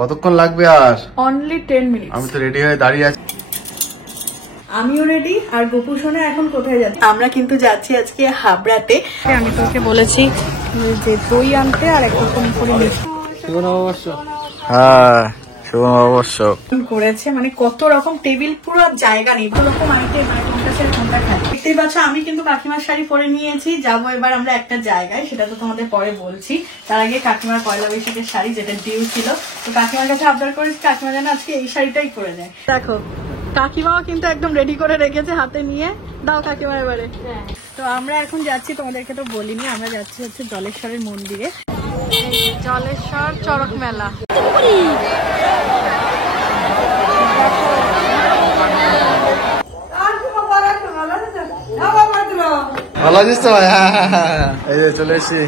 কতক্ষণ লাগবে? আর only 10 minute. আমি তো রেডি হয়ে দাঁড়িয়ে আছি। আমিও রেডি। আর গোপু সোনা এখন কোথায় যাচ্ছে? আমরা কিন্তু যাচ্ছি আজকে হাবড়াতে। আমি তোকে বলেছি যে দই আনতে আর একরকম করে মিষ্টি। হ্যাঁ শুভ অবশ্য করেছে, মানে কত রকম টেবিল, পুরো জায়গা নেই, দু রকম আইটেম, মানে কোনটা ছেড়ে কোনটা খাই। দেখতেই পাচ্ছ আমি কিন্তু কাকিমার শাড়ি পরে নিয়েছি। যাবো এবার আমরা একটা জায়গায়, সেটা তো তোমাদের পরে বলছি। তার আগে কাকিমার পয়লা বৈশাখের শাড়ি যেটা ডিউ ছিল, তো কাকিমার কাছে আবদার করেছি কাকিমা যেন আজকে এই শাড়িটাই পরে দেয়। দেখো কাকিমাও কিন্তু একদম রেডি করে রেখেছে হাতে নিয়ে। দাও কাকিমা এবারে। তো আমরা এখন যাচ্ছি, তোমাদেরকে তো বলিনি, আমরা যাচ্ছি হচ্ছে জলেশ্বরের মন্দিরে। জলেশ্বর চড়ক মেলা। ভালো আছিস তো? এই যে চলে এসছি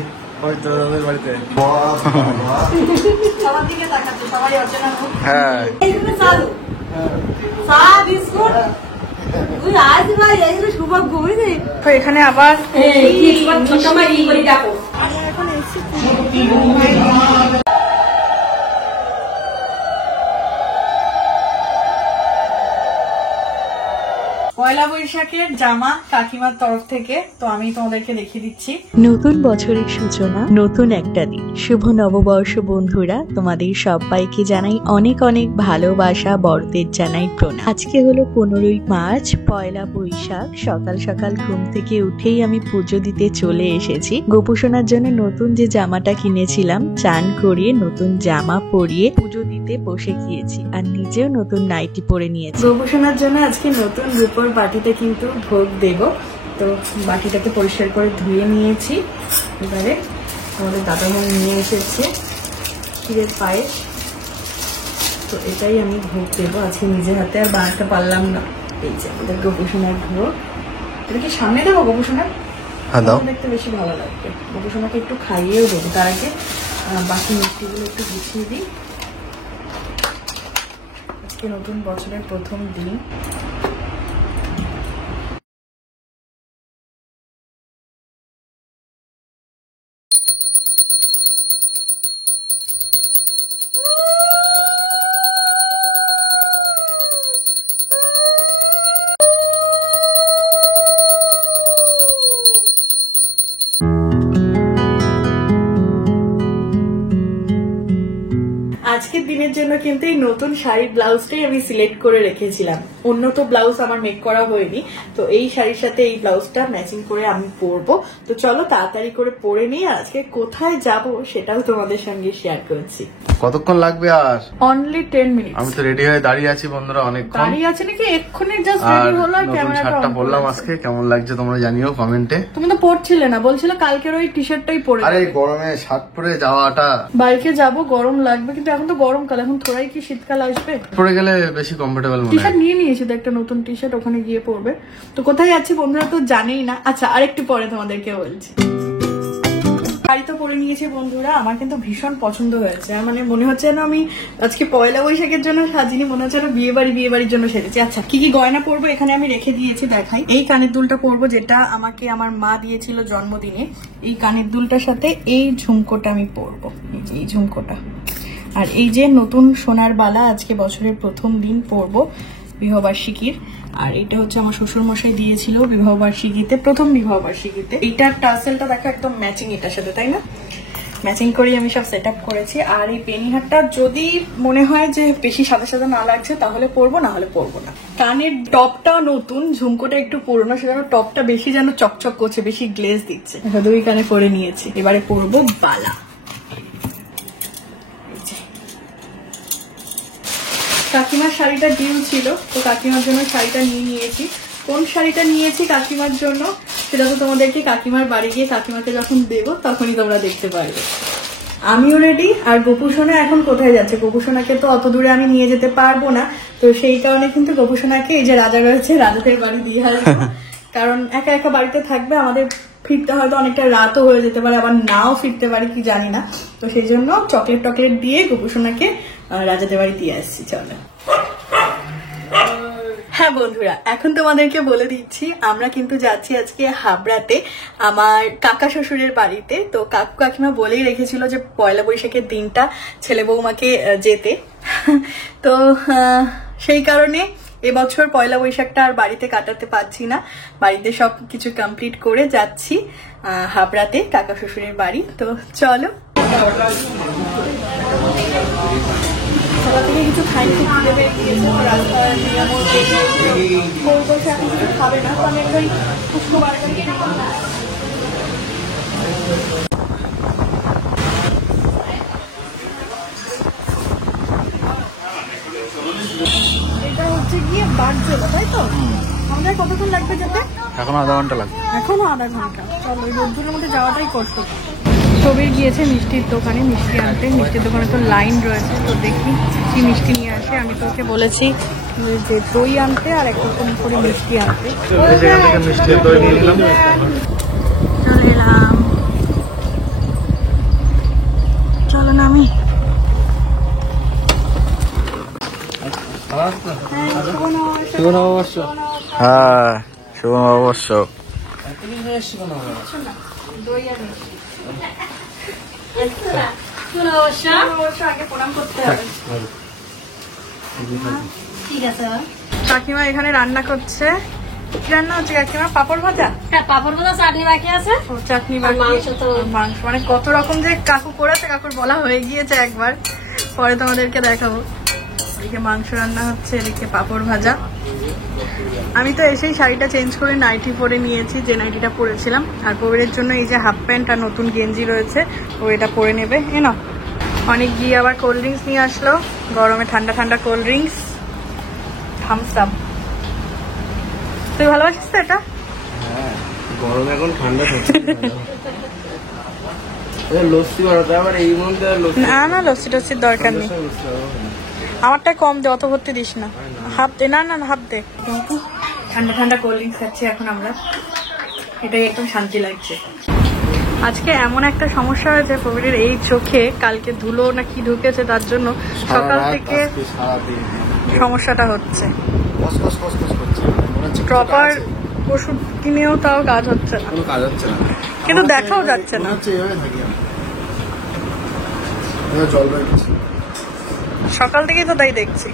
তোদের বাড়িতে। হ্যাঁ এখানে আবার পয়লা বৈশাখের জামা কাকিমার তরফ থেকে, তো আমি তোমাদেরকে দেখিয়ে দিচ্ছি। নতুন বছরের সূচনা, নতুন একটা দিন। শুভ নববর্ষ বন্ধুরা, তোমাদের সবাইকে জানাই অনেক অনেক ভালোবাসা, বড়দের জানাই প্রণাম। আজকে হলো 15ই মার্চ, পয়লা বৈশাখ। সকাল সকাল ঘুম থেকে উঠেই আমি পুজো দিতে চলে এসেছি। গোপুসোনার জন্য নতুন যে জামাটা কিনেছিলাম, চান করিয়ে নতুন জামা পরিয়ে পুজো দিতে বসে গিয়েছি, আর নিজেও নতুন নাইটি পরে নিয়েছি। গোপুসোনার জন্য আজকে নতুন রূপোর বাটিতে কিন্তু ভোগ দেব। তো বাটিটাকে পরিষ্কার করে ধুয়ে নিয়েছি। এবারে আমাদের দাদামা নিয়ে এসেছে ক্ষীরের পায়েস, তো এটাই আমি ভোগ দেবো আজকে নিজে হাতে, আর বানাতে পারলাম না। এই যে আমাদের গোপুসোনার ভোগ। এটা কি সামনে দেবো গোপুসোনার? হ্যাঁ দাও, দেখতে বেশি ভালো লাগবে। গোপুসোনাকে একটু খাইয়েও দেবো, তার আগে বাকি মিষ্টিগুলো একটু গুছিয়ে দিই। আজকে নতুন বছরের প্রথম দিন। আজকের দিনের জন্য কিন্তু এই নতুন শাড়ির ব্লাউজটাই আমি সিলেক্ট করে রেখেছিলাম। অন্য তো ব্লাউজ আমার মেক করা হয়নি, তো এই শাড়ির সাথে এই ব্লাউজটা ম্যাচিং করে আমি পরবো। তো চলো তাড়াতাড়ি করে পরে নিই, আর আজকে কোথায় যাব সেটাও তোমাদের সঙ্গে শেয়ার করছি। কতক্ষণ লাগবে? আর অনলি 10 মিনিট। আমি তো রেডি হয়ে দাঁড়িয়ে আছি বন্ধুরা, অনেকক্ষণ দাঁড়িয়ে আছে নাকি? এক্ষুনি জাস্ট রেডি হলো, আর ক্যামেরাটা অন বললাম। আজকে কেমন লাগছে তোমরা জানিও কমেন্টে। তুমি তো পরছিলে না, বলছিলে কালকের ওই টি শার্টটাই পরে। আরে গরমে শার্ট পরে যাওয়াটা, বাইকে যাব গরম লাগবে, কিন্তু এখন তো গরমকাল, এখন থোড়াই কি শীতকাল আসবে। পরে গেলে বেশি কমফোর্টেবল মনে টি হয়। শার্ট নিয়ে নিয়েছি তো একটা নতুন টি শার্ট, ওখানে গিয়ে পরবে। তো কোথায় যাচ্ছি বন্ধুরা তো জানেই না। আচ্ছা আরেকটু পরে তোমাদেরকে বলছি। শাড়ি তো পরে নিয়েছি বন্ধুরা, আমার কিন্তু ভীষণ পছন্দ হয়েছে। মানে মনে হচ্ছে যেন আমি আজকে পয়লা বৈশাখের জন্য সাজিনি, মনে হচ্ছে যেন বিয়ে বাড়ির জন্য সেজেছি। আচ্ছা কি কি গয়না পরবো এখানে আমি রেখে দিয়েছি, দেখাই। এই কানের দুলটা পরবো, যেটা আমাকে আমার মা দিয়েছিল জন্মদিনে। এই কানের দুলটার সাথে এই ঝুমকোটা আমি পরবো, এই ঝুমকোটা। আর এই যে নতুন সোনার বালা, আজকে বছরের প্রথম দিন পরবো বিবাহবার্ষিকীর। আর এটা হচ্ছে আমার শ্বশুর মশাই দিয়েছিল বিবাহবার্ষিকীতে, প্রথম বিবাহবার্ষিকীতে। এইটার টাসেলটা দেখো একদম ম্যাচিং এটার সাথে, তাই না? ম্যাচিং করেই আমি সব সেট আপ করেছি। আর এই পেনিহারটা যদি মনে হয় যে বেশি সাদা সাদা না লাগছে তাহলে পরবো, না হলে পরবো না। কানের টপটাও নতুন, ঝুমকোটা একটু পুরোনো, সেজন্য টপটা বেশি যেন চকচক করছে, বেশি গ্লেজ দিচ্ছে। দুই কানে পরে নিয়েছি, এবারে পরবো বালা। কাকিমার শাড়িটা ডিউ ছিল, তো কাকিমার জন্য শাড়িটা নিয়ে নিয়েছি। কোন শাড়িটা নিয়েছি কাকিমার জন্য সেটা তো তোমাদেরকে কাকিমার বাড়ি গিয়ে কাকিমাকে যখন দেবো তখনই তোমরা দেখতে পারবে। আমিও রেডি। আর গোপুসোনা এখন কোথায় যাচ্ছে? গোপুসোনাকে তো অত দূরে আমি নিয়ে যেতে পারবো না, তো সেই কারণে কিন্তু গোপুসোনাকে এই যে রাজা রয়েছে, রাজাদের বাড়ি দিয়ে আসবো। কারণ একা একা বাড়িতে থাকবে, আমাদের ফিরতে হয়তো অনেকটা রাতও হয়ে যেতে পারে, আবার নাও ফিরতে পারি কি জানি না। তো সেই জন্য চকলেট টকলেট দিয়ে গোপুসোনাকে রাজাদের বাড়ি দিয়ে আসছি। চলো। হ্যাঁ বন্ধুরা, এখন তোমাদেরকে বলে দিচ্ছি আমরা কিন্তু যাচ্ছি আজকে হাবড়াতে আমার কাকা শ্বশুরের বাড়িতে। তো কাকু কাকিমা বলেই রেখেছিল যে পয়লা বৈশাখের দিনটা ছেলে বৌমাকে যেতে। তো সেই কারণে এবছর পয়লা বৈশাখটা আর বাড়িতে কাটাতে পারছি না, বাড়িতে সব কিছু কমপ্লিট করে যাচ্ছি হাবড়াতে কাকা শ্বশুরের বাড়ি। তো চলো। সকাল থেকে কিছু খাইনি, খিদে পেয়ে গিয়েছে। রাস্তার নিরাময় এখন কিছু খাবে না, তো আমি একদম ফুচকো বার্গার কিনে এটা হচ্ছে গিয়ে বার্জেলা, তাই তো? আমাদের কতক্ষণ লাগবে যেতে? এখন আধা ঘন্টা লাগবে। এখনো আধা ঘন্টা। চলো, ওই রোদ্দুরের মধ্যে যাওয়াটাই কষ্ট। সবির গিয়েছে মিষ্টির দোকানে মিষ্টি আনতে। মিষ্টির দোকানে তো লাইন রয়েছে, তো দেখি কি মিষ্টি নিয়ে আসে। আমি তো ওকে বলেছি যে দই আনতে আর একরকম করে মিষ্টি আনতে। চলে এলাম, চলো না আমি। হ্যাঁ, শুভ নববর্ষ। দই আর আগে প্রণাম করতে হবে। ঠিক আছে। কাকিমা এখানে রান্না করছে। কি রান্না হচ্ছে কাকিমা? পাপড় ভাজা? হ্যাঁ, পাপড় ভাজা, চাটনি বাকি আছে। চাটনি আর মাংস তো মাংস, মানে কত রকম যে কাকু করেছে, কাকুর বলা হয়ে গিয়েছে একবার, পরে তোমাদেরকে দেখাবো। এদিকে মাংস রান্না হচ্ছে, এদিকে পাপড় ভাজা। আমি তো এসেই শাড়িটা চেঞ্জ করে নাইটি পরে নিয়েছি, যে নাইটিটা পরেছিলাম। আর পরের জন্য এই যে হাফ প্যান্ট আর নতুন গেঞ্জি রয়েছে, ও এটা পরে নেবে। না, অনেক গিয়ে আবার কোল্ড ড্রিঙ্কস নিয়ে আসলো, গরমে ঠান্ডা ঠান্ডা কোল্ড ড্রিঙ্কস, থামস আপ। তুই ভালোবাসিস তো এটা? গরম এখন ঠান্ডা লস্যি বানাতে আবার এই মধ্যে না না, লস্যি টস্যির দরকার নেই। আমারটা কম দে, অত ভর্তি দিস না। হাফ দে। না না, হাফ দে। ঠান্ডা ঠান্ডা কোল্ড ড্রিঙ্কস খাচ্ছি এখন আমরা, এটাই একদম শান্তি লাগছে। আজকে এমন একটা সমস্যা হয়েছে প্রবীরের এই চোখে, কালকে ধুলো না কি ঢুকেছে, তার জন্য সকাল থেকে সমস্যাটা হচ্ছে। প্রপার ওষুধ কিনেও তাও কাজ হচ্ছে না, কিন্তু দেখাও যাচ্ছে না। সকাল থেকেই তো তাই দেখছি।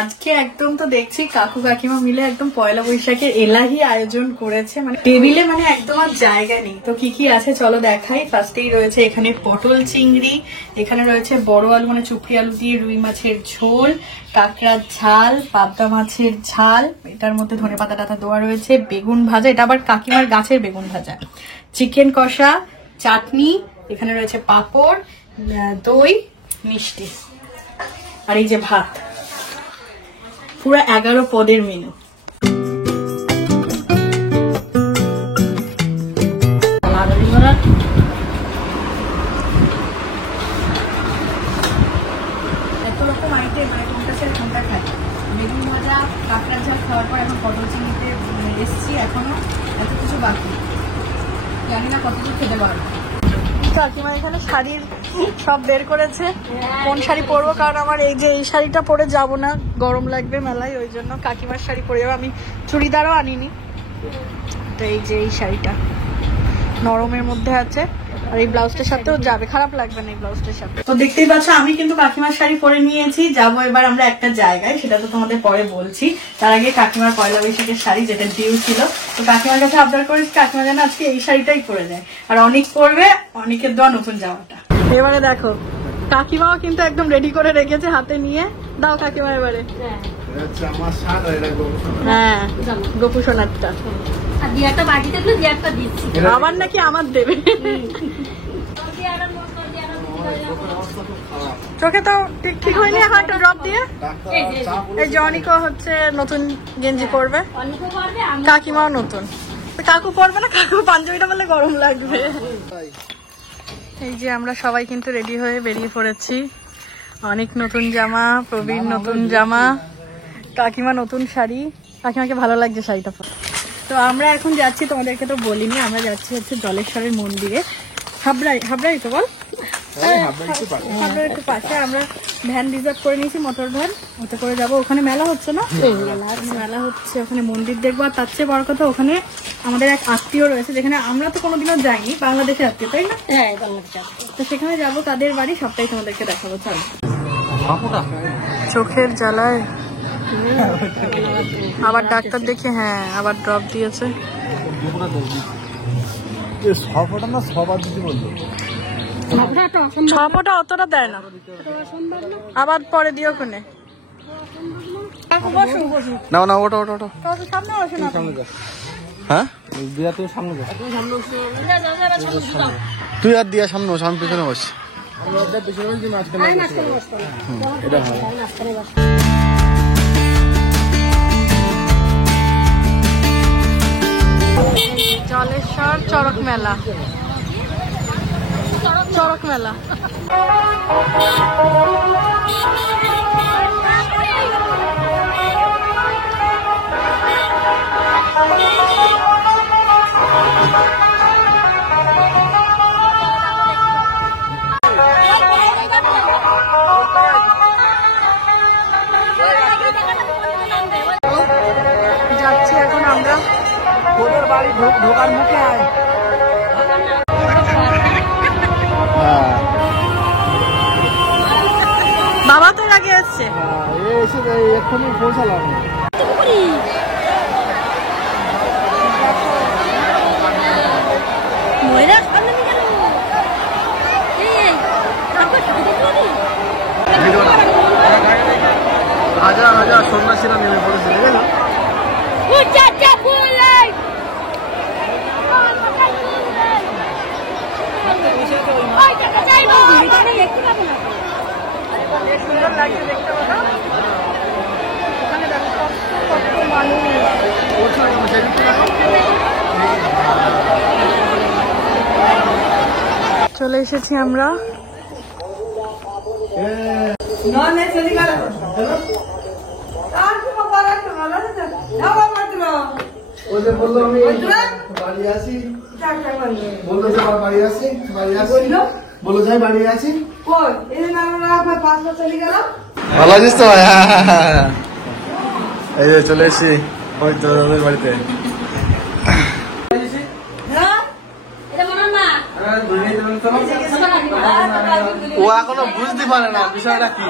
আজকে একদম তো দেখছি কাকু কাকিমা মিলে একদম পয়লা বৈশাখের এলাহি আয়োজন করেছে, মানে টেবিলে মানে একদম আর জায়গা নেই। তো কি কি আছে চলো দেখাই। ফার্স্টেই রয়েছে এখানে পটল চিংড়ি, এখানে রয়েছে বড় আলু মানে চুপড়ি আলু দিয়ে রুই মাছের ঝোল, কাঁকড়ার ঝাল, পাবদা মাছের ঝাল, এটার মধ্যে ধনেপাতা টাতা দেওয়া রয়েছে, বেগুন ভাজা, এটা আবার কাকিমার গাছের বেগুন ভাজা, চিকেন কষা, চাটনি, এখানে রয়েছে পাঁপড়, দই, মিষ্টি, আর এই যে ভাত। পুরো 11 পদের মেনু। এত রকম আইটেম, মানে কোনটা ছেড়ে কোনটা খাই। বেগুন ভাজা, কাঁকড়ার ঝাল খাওয়ার পর এখন পটল চিংড়িতে এসছি, এখনো এত কিছু বাকি, জানি না কতটুকু খেতে পারবো। কাকিমা এখানে শাড়ির সব বের করেছে, কোন শাড়ি পরবো, কারণ আমার এই যে এই শাড়িটা পরে যাব না, গরম লাগবে মেলায়, ওই জন্য কাকিমার শাড়ি পরে যাবো। আমি চুড়িদারও আনিনি, তো এই যে এই শাড়িটা নরমের মধ্যে আছে, আর এই ব্লাউজটার সাথেও যাবে, খারাপ লাগবে না এই ব্লাউজটার সাথে। তো দেখতেই পাচ্ছ আমি কিন্তু কাকিমার শাড়ি পরে নিয়েছি, যাবো এবার আমরা একটা জায়গায়, সেটা তো তোমাদের পরে বলছি। তার আগে কাকিমার পয়লা বৈশাখের শাড়ি যেটা ডিউ ছিল, তো কাকিমার কাছে আবদার করেছি কাকিমা যেন আজকে এই শাড়িটাই পরে যায়, আর অনেক পরবে, অনেকের দেওয়া নতুন জামাটা। এবারে দেখো কাকিমাও কিন্তু একদম রেডি করে রেখেছে হাতে নিয়ে। দাও কাকিমা এবারে। হ্যাঁ, গোপু সোনারটা আবার নাকি আমার দেবে। চোখে তো ঠিক হয়নি, এখন একটা ড্রপ দিয়ে। এই যে অনিকো হচ্ছে নতুন গেঞ্জি পরবে, কাকিমাও নতুন। কাকু পরবে না, কাকু পাঞ্জাবিটা বললে গরম লাগবে। এই যে আমরা সবাই কিন্তু রেডি হয়ে বেরিয়ে পড়েছি। অনেক নতুন জামা, প্রবীর নতুন জামা, কাকিমা নতুন শাড়ি। কাকিমাকে ভালো লাগছে শাড়িটা পরে। তো আমরা এখন যাচ্ছি, তোমাদেরকে তো বলিনি, আমরা যাচ্ছি হচ্ছে জলেশ্বরের মন্দিরে। হাবড়াই তো বল। আমরা একটু পাশে আমরা ভ্যান রিজার্ভ করে নিয়েছি, মোটর ভ্যান, ওতে করে যাবো। ওখানে মেলা হচ্ছে না, মেলা হচ্ছে, ওখানে মন্দির দেখবো। আর তার চেয়ে বড় কথা ওখানে আমাদের এক আত্মীয় রয়েছে, যেখানে আমরা তো কোনোদিনও যাইনি, বাংলাদেশের আত্মীয়, তাই না? তো সেখানে যাবো, তাদের বাড়ি, সবটাই তোমাদেরকে দেখাবো। চলো। চোখের জ্বালায় আবার ডাক্তার দেখে, হ্যাঁ আবার ড্রপ দিয়েছে। ছপটা অতটা দেয় না, আবার পরে দিও কোনে। না না, ওটা ওটা ওটা সামনে বসে না, হ্যাঁ তুই আর দিয়া সামনে বস, আমি পিছনে বসছি। জলেশ্বর চড়ক মেলা, চড়ক মেলা। যাচ্ছি এখন আমরা, ওদের বাড়ি ঢোকার মুখে আয়। বাবা তো এর আগে এসছে, এক্ষুনি পৌঁছালাম। হাজার হাজার সন্ন্যাসীরা নেমে পড়েছে, দেখে না? সুন্দর লাগছে দেখতে পাবো। ওখানে দেখো কত মানুষ। চলে এসেছি আমরা। বললো আমি বাড়ি আসি, বললো যে বাড়ি আসি, বললো যাই বাড়ি আসি। ভালো আছিস তো? এই যে চলে এসছি ওই তো ওদের বাড়িতে। ও এখনো বুঝতে পারে না বিষয়টা কি।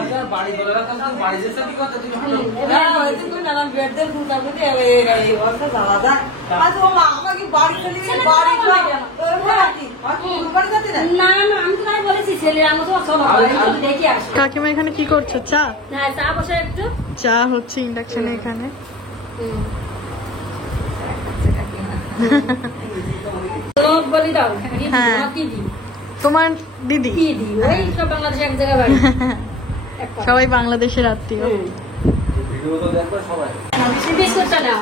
কাকিমা এখানে কি করছো? চা? চা বসে একটু চা হচ্ছে ইন্ডাকশনে এখানে। বলি দাও, হ্যাঁ তোমার দিদি, ওই সব বাংলাদেশে এক জায়গায় বাড়ি, সবাই বাংলাদেশের আত্মীয়। বিস্কুটটা নাও।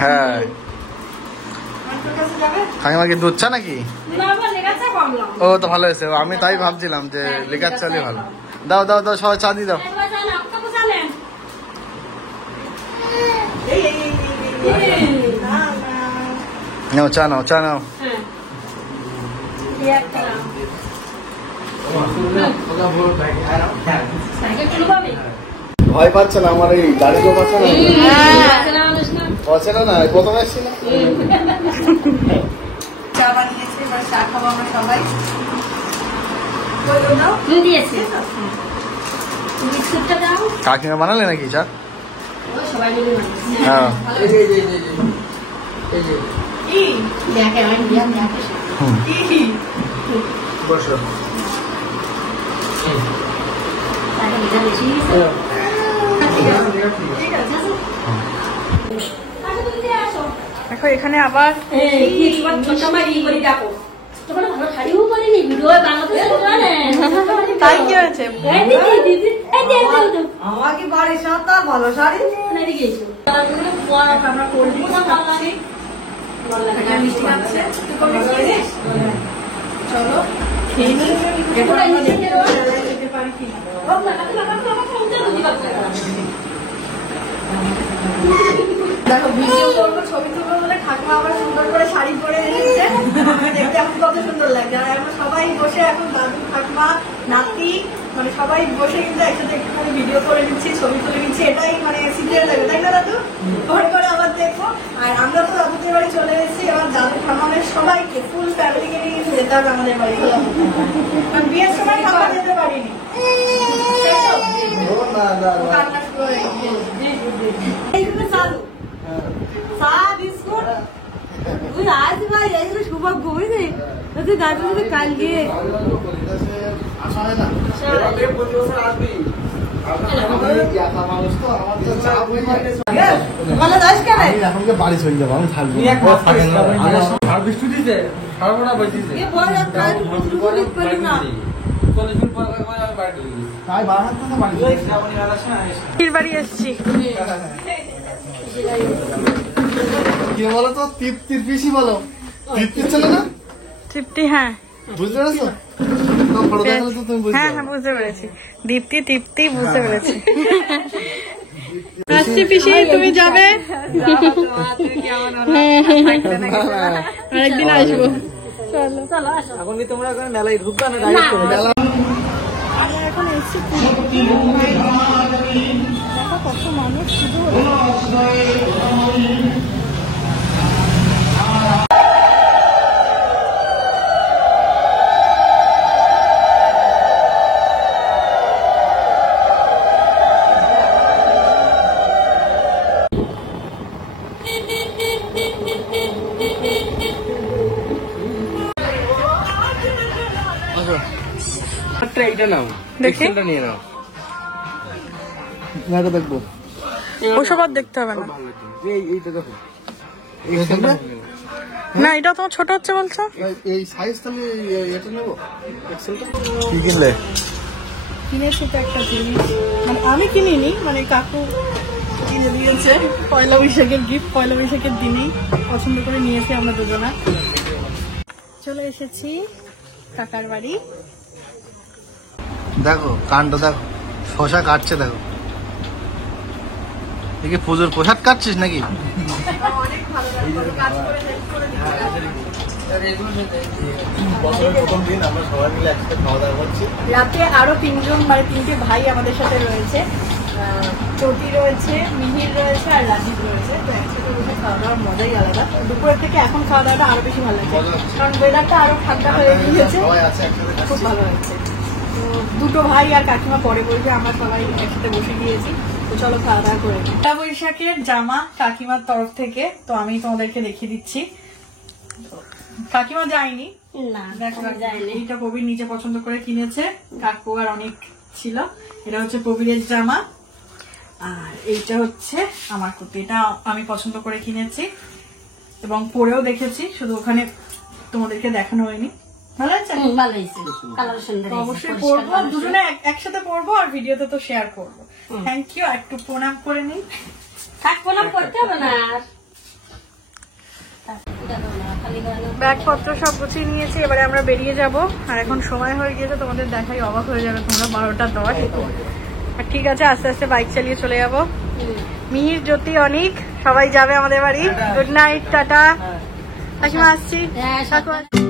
হ্যাঁ কাকিমা কি দুধ চা নাকি? ও তো ভালো হয়েছে, আমি তাই ভাবছিলাম যে লিকার চালে ভালো। দাও দাও দাও, সবাই চা দিয়ে দাও। নাও চা নাও, চা নাও। ভয় পাচ্ছে না আমার এই গাড়ি তো পাচ্ছে না, অচেনা না, প্রথমে এসছি না। চা বানিয়েছে, এবার চা খাবো আমরা সবাই। কাকিমা বানালে নাকি চা? সবাই মিলে হ্যাঁ বসো। দেখো এখানে আবার তাই কি হয়েছে? আমাকে বাড়ির সাথে ভালো শাড়ি আমরা কোল্ড ড্রিঙ্কস খাচ্ছি, মিষ্টি খাচ্ছে। চলো খেয়ে নিই, এরপর আমরা যেতে পারি কি। দেখো ভিডিও করবো ছবি তুলবো বলে ঠাকুমা আবার সুন্দর করে শাড়ি পরে এসেছে, দেখতে এখন কত সুন্দর লাগছে। আর এখন সবাই বসে এখন দাদু ঠাকুমা নাতি মানে সবাই বসে কিন্তু একসাথে একটুখানি ভিডিও করে নিচ্ছি, ছবি তুলে নিচ্ছি, এটাই মানে সিরিয়াল লাগবে তাই না দাদু? পরে করে আবার দেখবো। আর আমরা তো দাদুদের বাড়ি চলে এসেছি, এবার দাদু ঠাকুমাদের সবাইকে ফুল ফ্যামিলিকে নিয়ে যেতে হবে আমাদের বাড়ি, কারণ বিয়ের সময় ঠাকুমা যেতে পারিনি। না না কান্না শুরু হয়ে গেছে। এইগুলো চালু চা বিস্কুট তুই আজ ভাই এইগুলো সৌভাগ্য বুঝলি, তুই দাদু যদি কাল গিয়ে আসা হয় না প্রতি বছর আসবি। ভালো যাস কেন? এখনকে বাড়ি চলে যাবো, আমি থাকবো এ বড় একটা পুলিশ পেল না তাই বাড়ার কথা বাড়ি চলে যাবো। পিসির বাড়ি এসছি। কি বলো তো, তৃপ্তির পিসি বলো, তৃপ্তির ছেলে না? তৃপ্তি, হ্যাঁ বুঝতে পেরেছো? তো ফটো দেখালে তো তুমি বুঝতে হ্যাঁ পারবে। হ্যাঁ বুঝতে পেরেছি, দীপ্তি তৃপ্তি বুঝতে পেরেছি। আসছি পিসি, তুমি যাবে? আরেকদিন আসবো। চলো আসো। আমরা এখন এসছি দেখো কত মানুষ শুধু এইটা নাও, দেখি। এক্সেলটা নিয়ে নাও। এটা দেখবো। ওসব আর দেখতে হবে না। এইটা দেখো, এখানে? না এটা তোমার ছোট হচ্ছে বলছো। এই সাইজ তাহলে এটা নেবো, এক্সেলটা। কি কিনলে? কিনেছি তো একটা জিনিস, মানে আমি কিনিনি, মানে কাকু কিনে দিয়েছে পয়লা বৈশাখের গিফট, পয়লা বৈশাখের দিনেই পছন্দ করে নিয়েছি আমরা দুজনা। চলে এসেছি কাকার বাড়ি। দেখো কাণ্ড দেখো, শশা কাটছে দেখো। দেখি পুজোর প্রসাদ কাটছিস নাকি? অনেক ভালো লাগলো, কাজ করে help করে দিচ্ছি। প্রথম দিন আমরা সবাই মিলে একসাথে খাওয়া দাওয়া করছি। রাতে আরো তিনজন মানে তিনটে ভাই আমাদের সাথে রয়েছে, চটি রয়েছে, মিহির রয়েছে আর রাজীব রয়েছে। তো একসাথে বসে খাওয়া দাওয়ার মজাই আলাদা। দুপুরের থেকে এখন খাওয়া দাওয়াটা আরো বেশি ভালো লাগছে, কারণ ওয়েদারটা আরো ঠান্ডা হয়ে গিয়েছে, সবাই আছে একসাথে খুব ভালো লাগছে। তো দুটো ভাই আর কাকিমা পরে বলবে, আমরা সবাই একসাথে বসে গিয়েছি। তো চলো খাওয়া দাওয়া করে নিই। পয়লা বৈশাখের জামা কাকিমার তরফ থেকে, তো আমি তোমাদেরকে দেখিয়ে দিচ্ছি। কাকিমা যায়নি, না দেখো কোনো যায়নি। এইটা প্রবীর নিজে পছন্দ করে কিনেছে, কাকু আর অনেক ছিল। এটা হচ্ছে প্রবীরের জামা, আর এইটা হচ্ছে আমার কুর্তি, এটা আমি পছন্দ করে কিনেছি এবং পরেও দেখেছি, শুধু ওখানে তোমাদেরকে দেখানো হয়নি। ভালো আছে? ভালো হয়েছে, কালার সুন্দর তো হয়েছে, অবশ্যই পরিষ্কার পরবো, ভালো হয়েছে। দুজনে একসাথে পরবো আর ভিডিওতে তো শেয়ার করবো। থ্যাংক ইউ, একটু প্রণাম করে নিই। থাক প্রণাম করতে হবে না আর। খালি গায়ে ব্যাগপত্র সব গুছিয়ে নিয়েছি, এবারে আমরা বেরিয়ে যাব। আর এখন সময় হয়ে গিয়েছে, তোমাদের দেখাই অবাক হয়ে যাবে তোমরা, 12:10। আর ঠিক আছে, আস্তে আস্তে বাইক চালিয়ে চলে যাবো। মিহির, জ্যোতি, অনিক সবাই যাবে আমাদের বাড়ি। Good night, tata. কাকিমা আসছি। হ্যাঁ, কাকু আসছি।